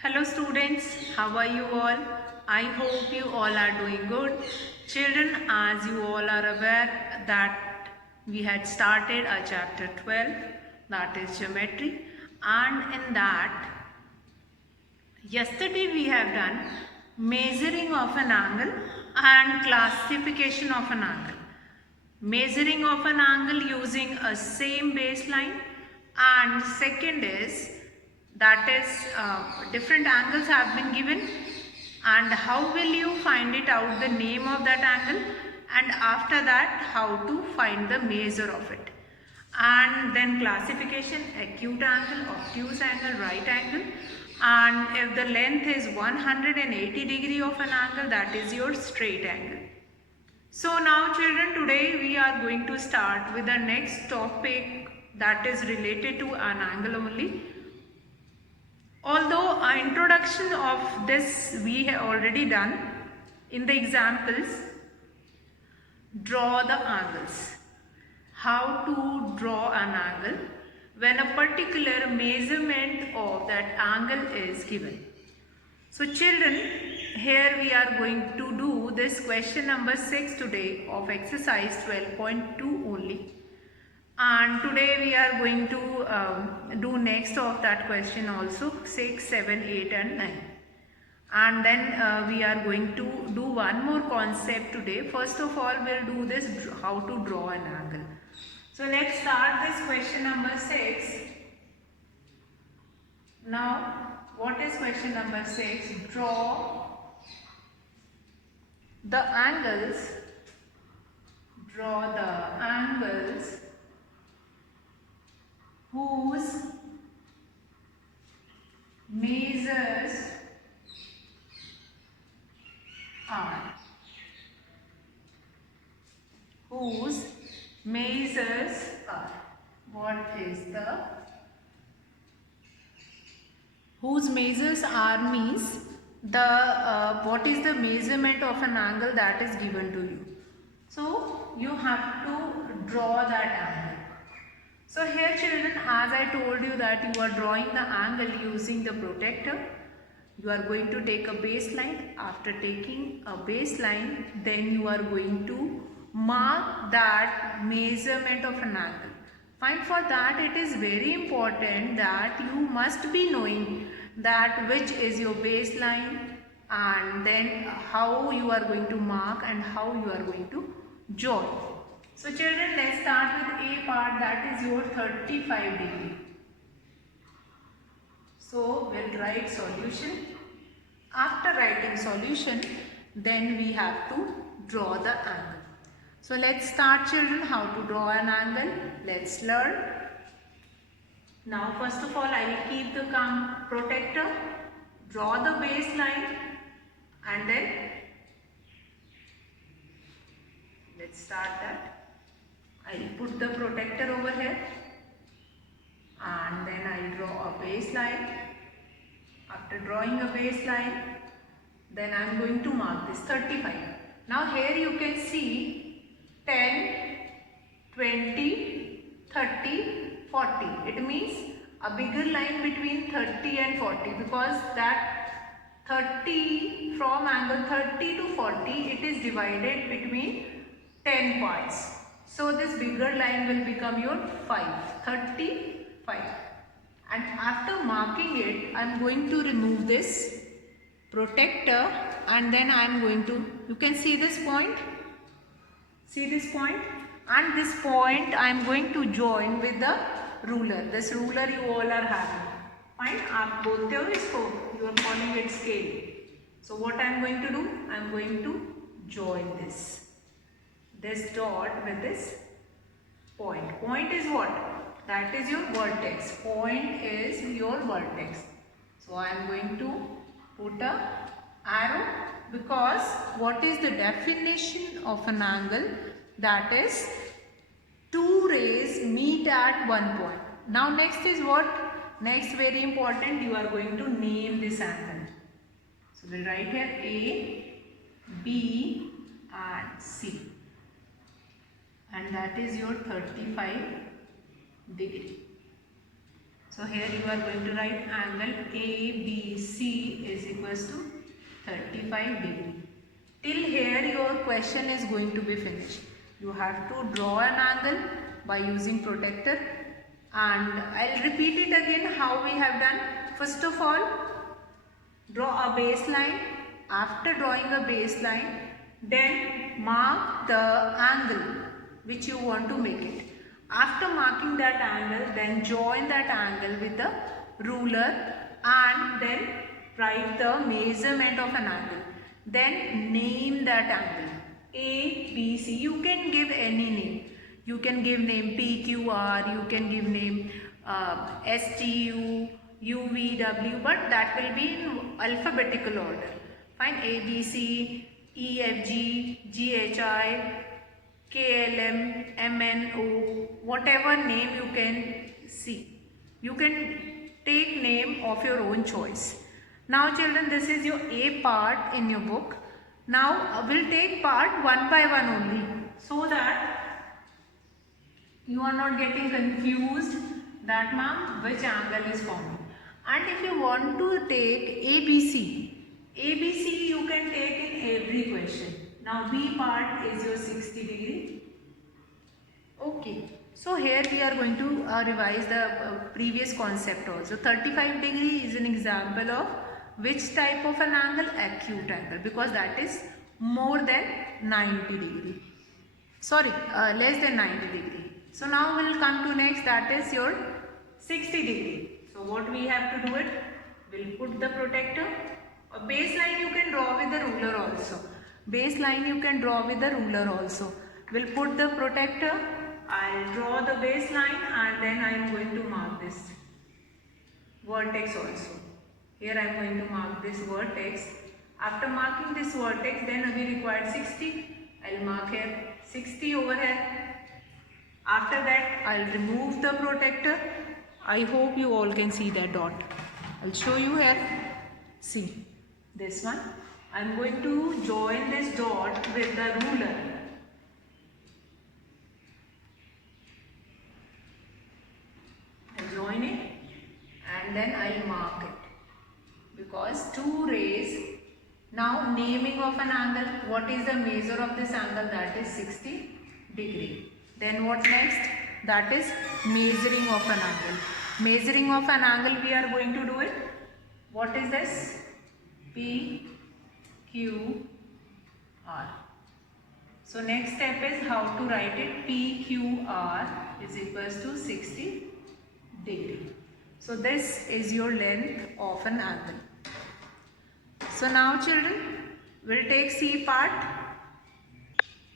Hello students, how are you all? I hope you all are doing good. Children, as you all are aware that we had started our chapter 12, that is geometry, and in that yesterday we have done measuring of an angle and classification of an angle. Measuring of an angle using a same baseline, and second is that is different angles have been given and how will you find it out the name of that angle, and after that how to find the measure of it. And then classification: acute angle, obtuse angle, right angle, and if the length is 180 degree of an angle, that is your straight angle. So now children, today we are going to start with the next topic that is related to an angle only. Although our introduction of this we have already done in the examples, draw the angles. How to draw an angle when a particular measurement of that angle is given. So children, here we are going to do this question number 6 today of exercise 12.2 only. And today we are going to do next of that question also 6, 7, 8 and 9. And then we are going to do one more concept today. First of all, we'll do this how to draw an angle. So let's start this question number 6. Now, what is question number 6? Draw the angles. Draw the angles whose measures are. Whose measures are. What is the whose measures are means the what is the measurement of an angle that is given to you. So you have to draw that angle. So here children, as I told you that you are drawing the angle using the protractor, you are going to take a baseline. After taking a baseline, then you are going to mark that measurement of an angle. Fine, for that it is very important that you must be knowing that which is your baseline and then how you are going to mark and how you are going to join. So children, let's start with A part, that is your 35 degree. So we'll write solution. After writing solution, then we have to draw the angle. So let's start children how to draw an angle. Let's learn. Now first of all, I will keep the protractor, draw the baseline, and then let's start that. I will put the protractor over here and then I will draw a baseline. After drawing a baseline, then I am going to mark this 35. Now here you can see 10, 20, 30, 40. It means a bigger line between 30 and 40 because that 30 from angle 30 to 40 it is divided between 10 parts. So this bigger line will become your 5, 35. And after marking it, I am going to remove this protractor and then I am going to, you can see this point, and this point I am going to join with the ruler. This ruler you all are having. Fine, आप बोलते हो इसको, you are calling it scale. So what I am going to do, I am going to join this dot with this point. Point is what? That is your vertex. Point is your vertex. So I am going to put a arrow because what is the definition of an angle? That is two rays meet at one point. Now next is what? Next, very important, you are going to name this angle. So we'll write here A, B and C. And that is your 35 degree. So here you are going to write angle ABC is equals to 35 degree. Till here your question is going to be finished. You have to draw an angle by using protractor, and I'll repeat it again how we have done. First of all, draw a baseline. After drawing a baseline, then mark the angle which you want to make it. After marking that angle, then join that angle with the ruler and then write the measurement of an angle. Then name that angle A, B, C. You can give any name. You can give name PQR, you can give name STU, UVW, but that will be in alphabetical order. Fine, A, B, C, E, F, G, G, H, I, KLM, MNO, whatever name you can see. You can take name of your own choice. Now children, this is your A part in your book. Now we'll take part one by one only, so that you are not getting confused that ma'am which angle is forming. And if you want to take ABC you can take in every question. Now B part is your 60 degree. Okay, so here we are going to revise the previous concept also. 35 degree is an example of which type of an angle? Acute angle, because that is more than 90 degree. Sorry, less than 90 degree. So now we will come to next, that is your 60 degree. So what we have to do it? We'll put the protractor. A baseline you can draw with the ruler also. Baseline you can draw with the ruler also. We'll put the protractor. I'll draw the baseline and then I am going to mark this vertex also. Here I am going to mark this vertex. After marking this vertex, then we require 60. I'll mark here 60 over here. After that, I'll remove the protractor. I hope you all can see that dot. I'll show you here. See this one. I'm going to join this dot with the ruler. I'll join it and then I'll mark it. Because two rays. Now naming of an angle. What is the measure of this angle? That is 60 degree. Then what next? That is measuring of an angle. Measuring of an angle we are going to do it. What is this? P, Q, R. So next step is how to write it. P, Q, R is equals to 60 degree. So this is your length of an angle. So now children, we'll take C part.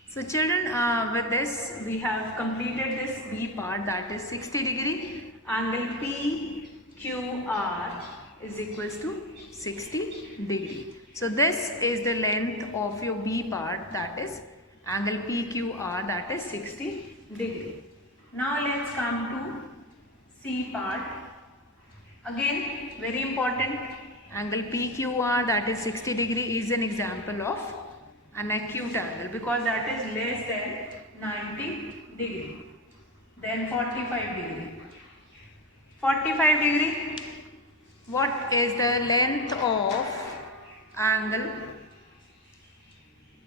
So children, with this we have completed this B part, that is 60 degree. Angle PQR is equals to 60 degree. So this is the length of your B part, that is angle PQR, that is 60 degree. Now let's come to C part. Again, very important, angle PQR, that is 60 degree, is an example of an acute angle because that is less than 90 degree. Then 45 degree. 45 degree, what is the length of angle?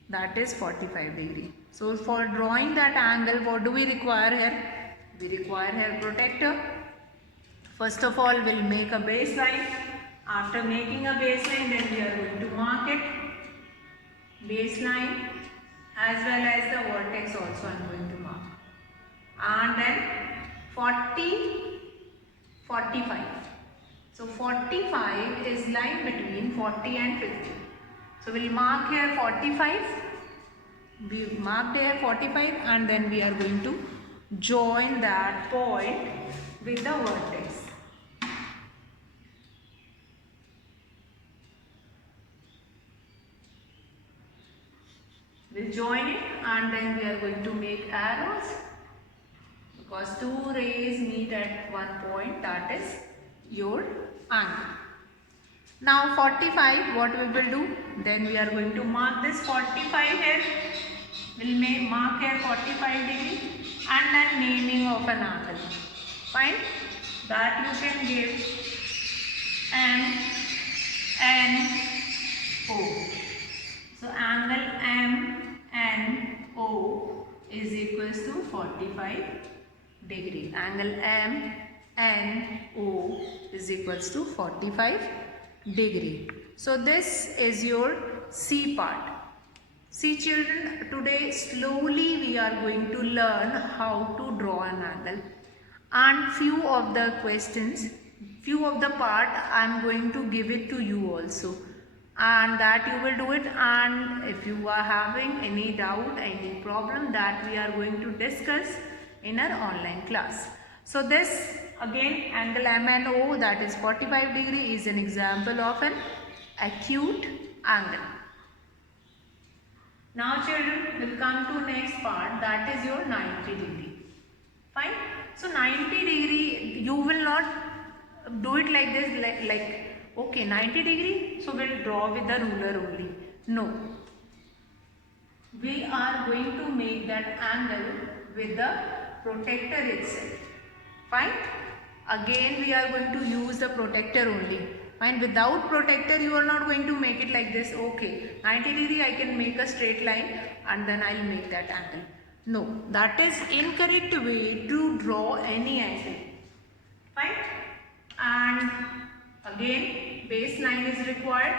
That is 45 degree. So for drawing that angle, what do we require here? We require here protractor. First of all, we'll make a baseline. After making a baseline, then we are going to mark it. Baseline as well as the vertex also I am going to mark. And then 40, 45. So 45 is line between 40 and 50. So we'll mark here 45. We marked here 45 and then we are going to join that point with the vertex. We'll join it and then we are going to make arrows because two rays meet at one point, that is your angle. Now 45, what we will do? Then we are going to mark this 45 here. We'll mark here 45 degree and then naming of an angle. Fine. that you can give MNO. So angle MNO is equals to 45 degree. Angle MNO is equals to 45 degree. So this is your C part. See children, today slowly we are going to learn how to draw an angle, and few of the questions, few of the part I am going to give it to you also, and that you will do it. And if you are having any doubt, any problem, that we are going to discuss in our online class. So this again, angle MNO, that is 45 degree, is an example of an acute angle. Now children, will come to next part, that is your 90 degree. Fine. So 90 degree, you will not do it like this, like okay 90 degree, so we'll draw with the ruler only. No. We are going to make that angle with the protector itself. Fine. Again we are going to use the protector only. Fine. Without protector you are not going to make it like this. Okay, 90 degree I can make a straight line and then I'll make that angle. No, that is incorrect way to draw any angle. Fine. And again baseline is required.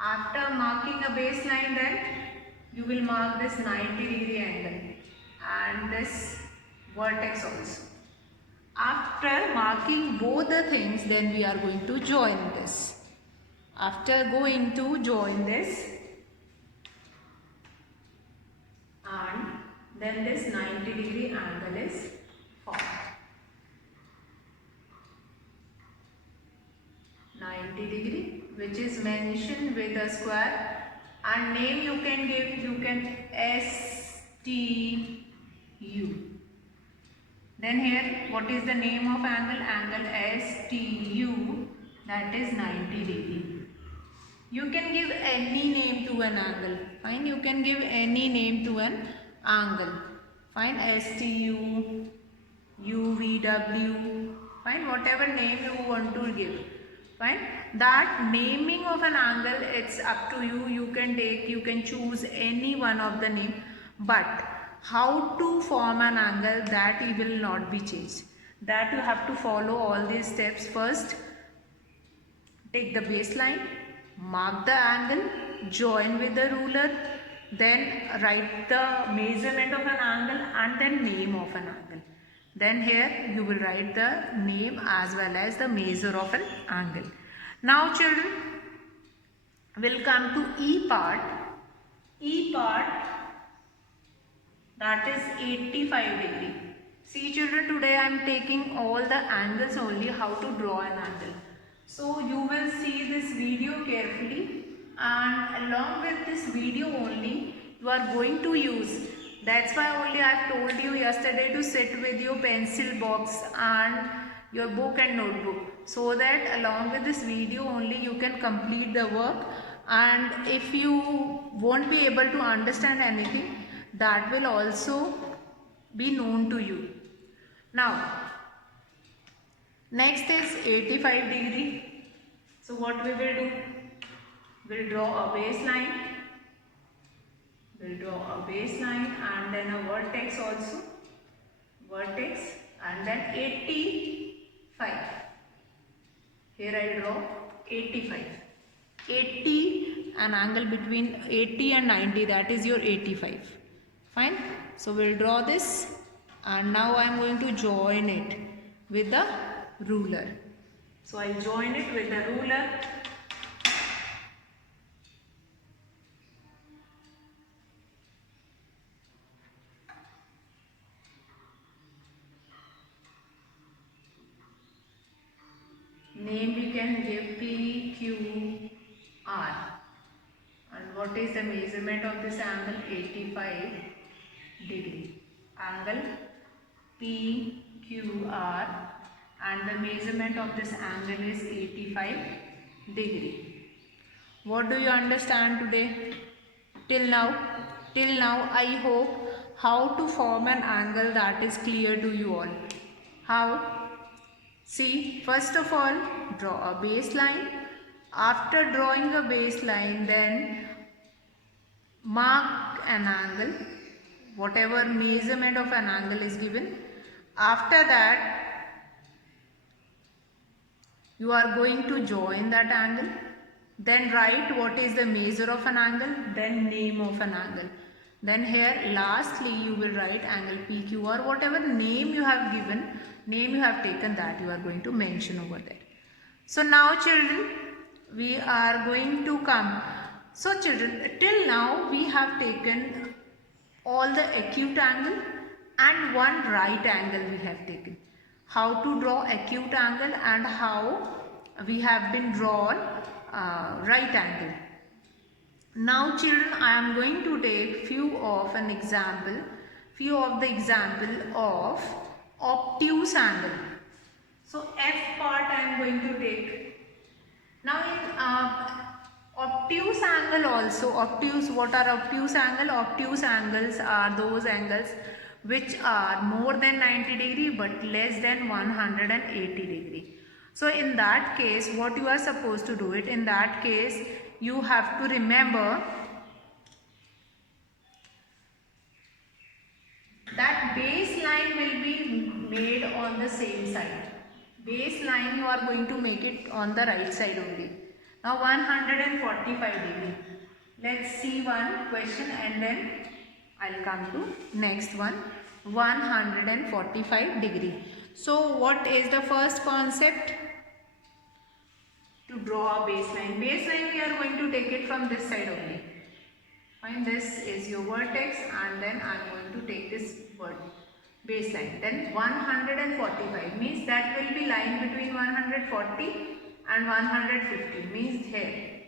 After marking a baseline, then you will mark this 90 degree angle and this vertex also. After marking both the things, then we are going to join this. After going to join this, and then this 90 degree angle is formed. 90 degree, which is mentioned with a square, and name you can give, you can STU. Then here, what is the name of angle? Angle STU, that is 90 degree. You can give any name to an angle. Fine, you can give any name to an angle. Fine, STU, UVW, fine, whatever name you want to give. Fine, that naming of an angle, it's up to you. You can take, you can choose any one of the name, but how to form an angle, that it will not be changed. That you have to follow all these steps. First, take the baseline, mark the angle, join with the ruler, then write the measurement of an angle and then name of an angle. Then here you will write the name as well as the measure of an angle. Now children, will come to E part. E part, that is 85 degree. See children, today I am taking all the angles only, how to draw an angle. So you will see this video carefully, and along with this video only you are going to use. That's why only I have told you yesterday to sit with your pencil box and your book and notebook, so that along with this video only you can complete the work. And if you won't be able to understand anything, that will also be known to you. Now, next is 85 degree. So what we will do? We'll draw a baseline. We'll draw a baseline and then a vertex also. Vertex and then 85. Here I draw 85. 80, an angle between 80 and 90, that is your 85. Fine. So we'll draw this, and now I am going to join it with the ruler. So I join it with the ruler. Name we can give PQR. And what is the measurement of this angle? 85 degree. Angle PQR, and the measurement of this angle is 85 degree. What do you understand today? Till now I hope how to form an angle, that is clear to you all. How? See, first of all, draw a baseline. After drawing a baseline, then mark an angle, whatever measurement of an angle is given. After that, you are going to join that angle. Then write what is the measure of an angle, then name of an angle. Then here lastly you will write angle PQ, or whatever name you have given, name you have taken, that you are going to mention over there. So now children, we are going to come. So children, till now we have taken all the acute angle and one right angle we have taken. How to draw acute angle and how we have been drawn right angle. Now children, I am going to take few of the example of obtuse angle. So F part I am going to take. Now in obtuse angle also, what are obtuse angle? Obtuse angles are those angles which are more than 90 degree but less than 180 degree. So in that case, what you are supposed to do it, in that case you have to remember that baseline will be made on the same side. Baseline you are going to make it on the right side only. Now 145 degree. Let's see one question and then I'll come to next one. 145 degree. So what is the first concept? To draw a baseline. Baseline we are going to take it from this side only. Fine, this is your vertex and then I am going to take this baseline. Then 145 means that will be line between 140 and 150, means here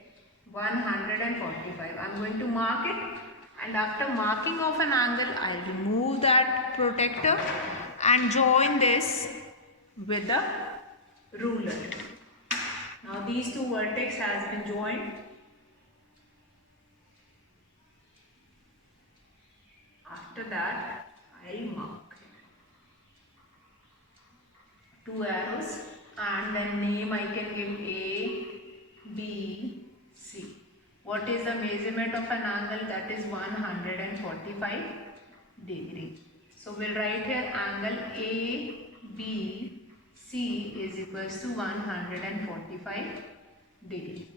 145. I am going to mark it, and after marking of an angle I will remove that protector and join this with the ruler. Now these two vertex has been joined. After that I'll mark two arrows and then name I can give A, B, C. What is the measurement of an angle? That is 145 degree. So we'll write here angle A, B, C is equals to 145 degree.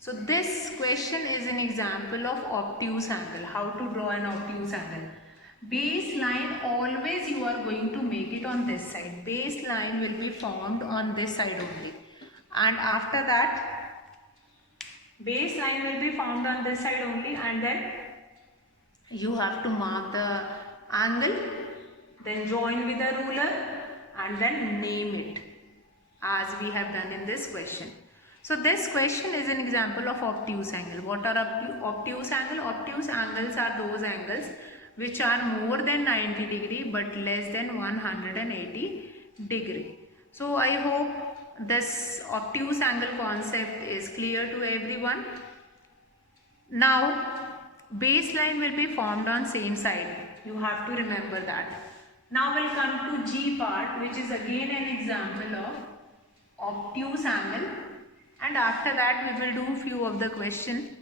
So this question is an example of obtuse angle. How to draw an obtuse angle? Baseline always you are going to make it on this side. Baseline will be formed on this side only. And after that, baseline will be formed on this side only, and then you have to mark the angle, then join with a ruler and then name it as we have done in this question. So this question is an example of obtuse angle. What are obtuse angle? Obtuse angles are those angles which are more than 90 degree but less than 180 degree. So I hope this obtuse angle concept is clear to everyone. Now baseline will be formed on same side. You have to remember that. Now we'll come to G part, which is again an example of obtuse angle, and after that we will do few of the question.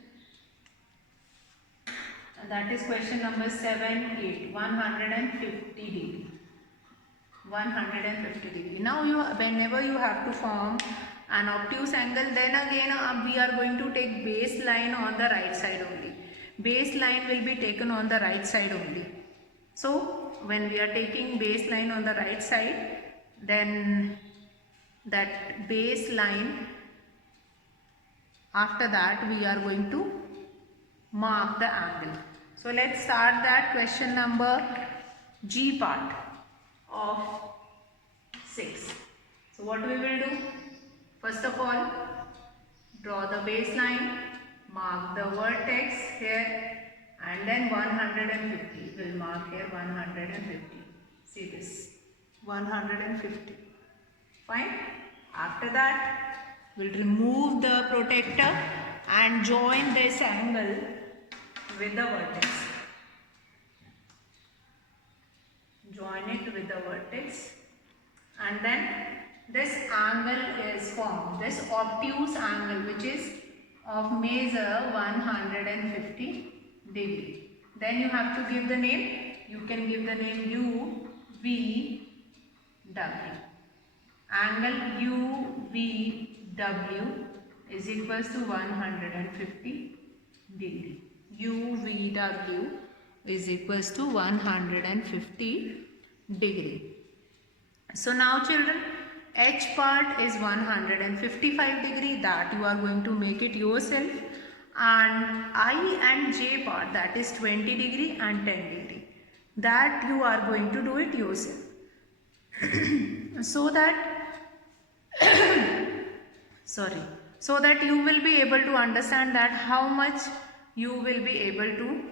That is question number 7, 8, 150 degree. 150 degree. Now whenever you have to form an obtuse angle, then again we are going to take baseline on the right side only. Baseline will be taken on the right side only. So when we are taking baseline on the right side, then that baseline, after that we are going to mark the angle. So let's start that question number G part of 6. So what we will do? First of all, draw the baseline, mark the vertex here, and then 150. We'll mark here 150. See this, 150. Fine. After that, we'll remove the protector and join this angle with the vertex. Join it with the vertex and then this angle is formed, this obtuse angle, which is of measure 150 degree. Then you have to give the name. You can give the name UVW. Angle UVW is equals to 150 degree. UVW is equals to 150 degree. So now children, H part is 155 degree, that you are going to make it yourself, and I and J part, that is 20 degree and 10 degree, that you are going to do it yourself. So that so that you will be able to understand that how much you will be able to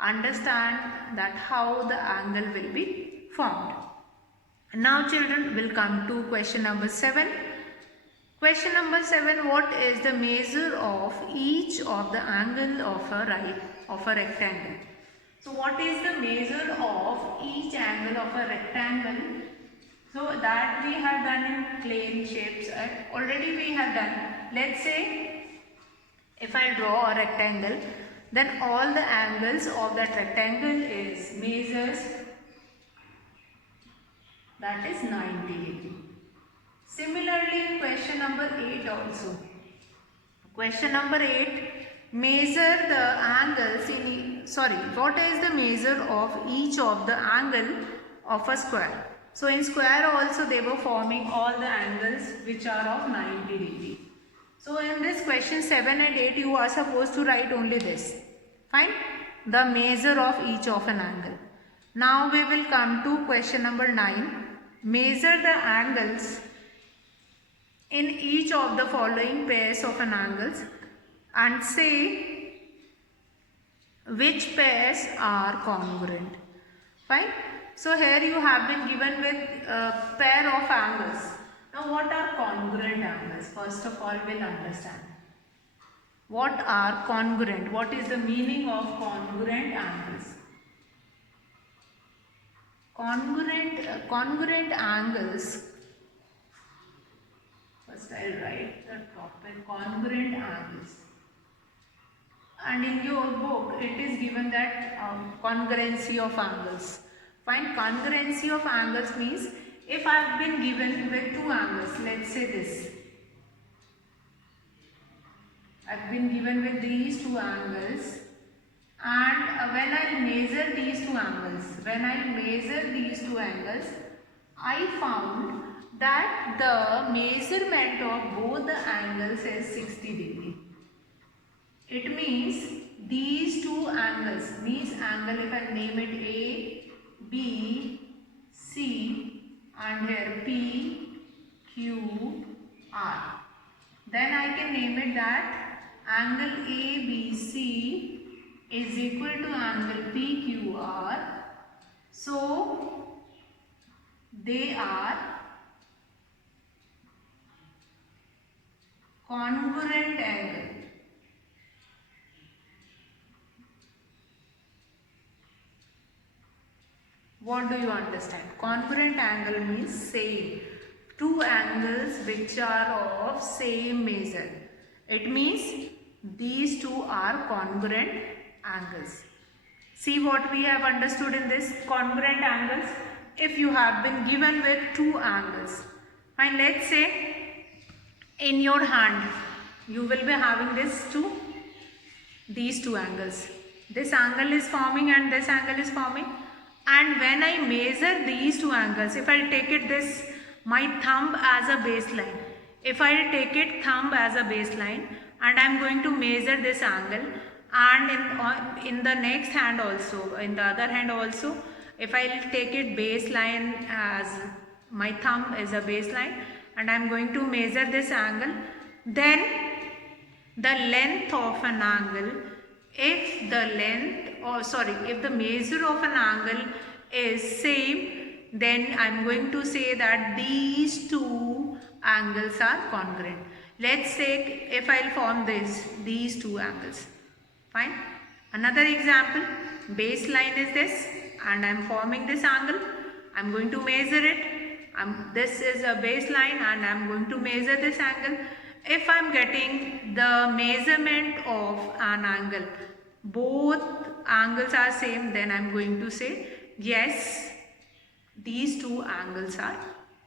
understand that how the angle will be formed. Now children, will come to question number 7. Question number 7, what is the measure of each of the angle of a rectangle? So what is the measure of each angle of a rectangle? So that we have done in plane shapes, already we have done. Let's say if I draw a rectangle, then all the angles of that rectangle is measures, that is 90 degree. Similarly in question number 8 also. Question number 8, measure the angles what is the measure of each of the angle of a square? So in square also they were forming all the angles which are of 90 degree. So in this question 7 and 8 you are supposed to write only this. Fine? The measure of each of an angle. Now we will come to question number 9. Measure the angles in each of the following pairs of an angles and say which pairs are congruent. Fine? So here you have been given with a pair of angles. Now what are congruent angles? First of all we'll understand. What are congruent? What is the meaning of congruent angles? Congruent angles. First I'll write the topic, congruent angles. And in your book it is given that congruency of angles. Fine, congruency of angles means if I have been given with two angles, let's say this. I have been given with these two angles, and when I measure these two angles, I found that the measurement of both the angles is 60 degree. It means these two angles, angle if I name it A, B, C and here P, Q, R. Then I can name it that angle ABC is equal to angle PQR. So they are congruent angle. What do you understand? Congruent angle means same. Two angles which are of same measure. It means these two are congruent angles. See what we have understood in this congruent angles. If you have been given with two angles, and let's say in your hand you will be having these two angles. This angle is forming and this angle is forming. And when I measure these two angles, if I take it my thumb as a baseline, and I am going to measure this angle, and in the next hand also, in the other hand also, if I take it baseline as my thumb is a baseline, and I am going to measure this angle, then the length of an angle, if the measure of an angle is same, then I am going to say that these two angles are congruent. Let's say if I will form these two angles. Fine. Another example, baseline is this and I am forming this angle. I am going to measure it This is a baseline and I'm going to measure this angle. If I'm getting the measurement of an angle, both angles are same, then I'm going to say yes, these two angles are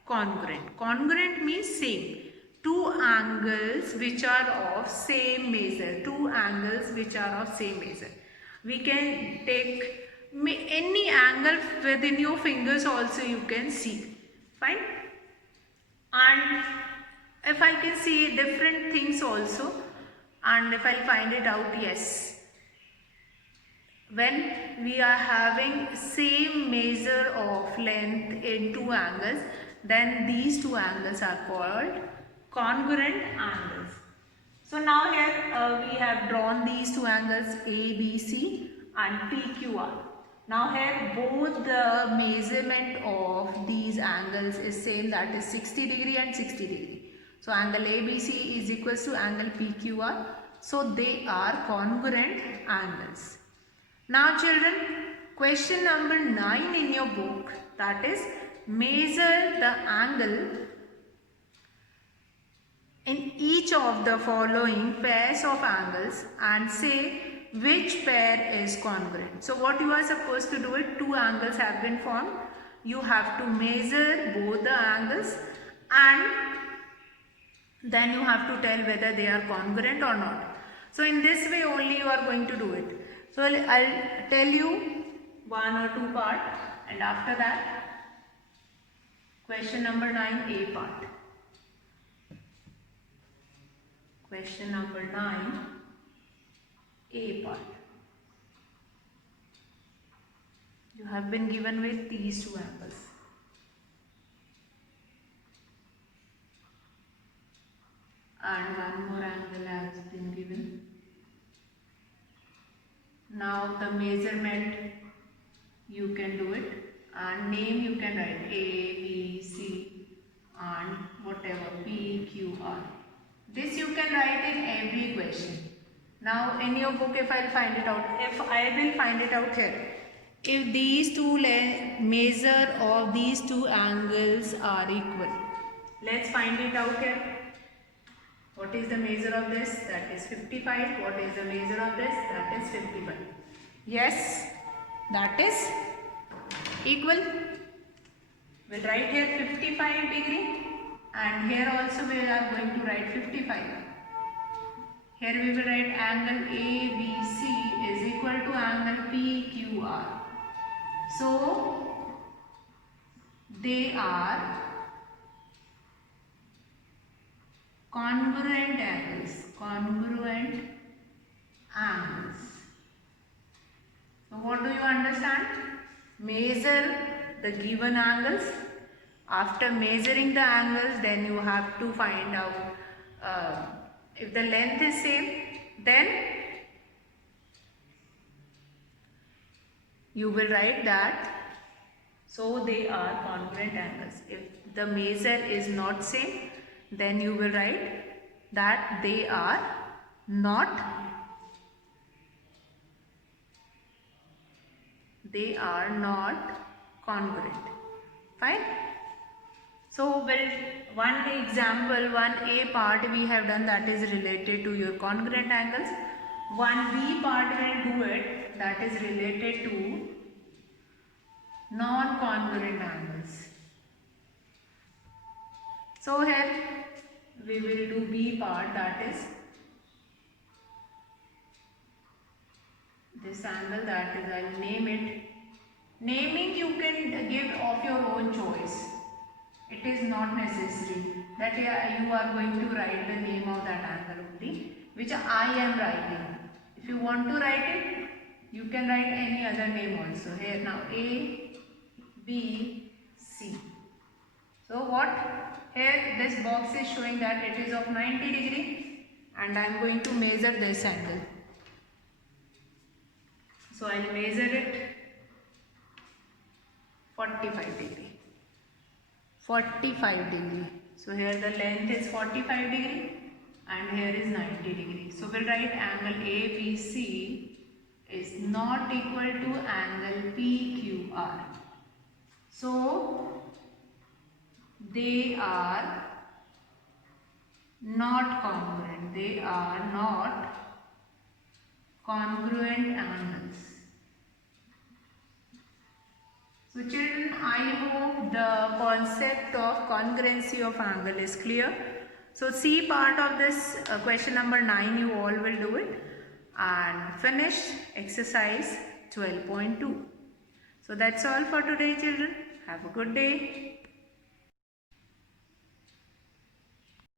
congruent. Congruent means same. Two angles which are of same measure. Two angles which are of same measure. We can take any angle within your fingers also you can see. Fine. And if I can see different things also, and if I'll find it out, yes, when we are having same measure of length in two angles, then these two angles are called congruent angles. So now here we have drawn these two angles ABC and PQR. Now here both the measurement of these angles is same, that is 60 degree and 60 degree. So angle ABC is equals to angle PQR. So they are congruent angles. Now children, question number 9 in your book, that is measure the angle in each of the following pairs of angles and say which pair is congruent. So what you are supposed to do it, two angles have been formed. You have to measure both the angles and then you have to tell whether they are congruent or not. So in this way only you are going to do it. So I'll tell you one or two part and after that question number 9 A part. Question number 9 A part. You have been given with these two angles. And one more angle has been given. Now the measurement you can do it and name you can write A, B, C and whatever P, Q, R. This you can write in every question. Now in your book if I will find it out, if I will find it out here. If these two measure of these two angles are equal. Let's find it out here. What is the measure of this? That is 55. What is the measure of this? That is 55. Yes, that is equal. We'll write here 55 degree and here also we are going to write 55. Here we will write angle ABC is equal to angle PQR. So, they are congruent angles. Congruent angles. So what do you understand? Measure the given angles. After measuring the angles, then you have to find out if the length is same, then you will write that. So they are congruent angles. If the measure is not same, then you will write that they are not congruent. Fine. So one example, one A part we have done that is related to your congruent angles. One B part will do it that is related to non-congruent angles. So here we will do B part, that is this angle, that is I will name it. Naming you can give of your own choice. It is not necessary that you are going to write the name of that angle only, which I am writing. If you want to write it, you can write any other name also. Here now A, B, C. So what? Here this box is showing that it is of 90 degree and I am going to measure this angle. So I will measure it 45 degree. 45 degree. So here the length is 45 degree and here is 90 degree. So we'll write angle ABC is not equal to angle PQR. So they are not congruent. They are not congruent angles. So children, I hope the concept of congruency of angle is clear. So C part of this question number 9 you all will do it, and finish exercise 12.2. So that's all for today children. Have a good day.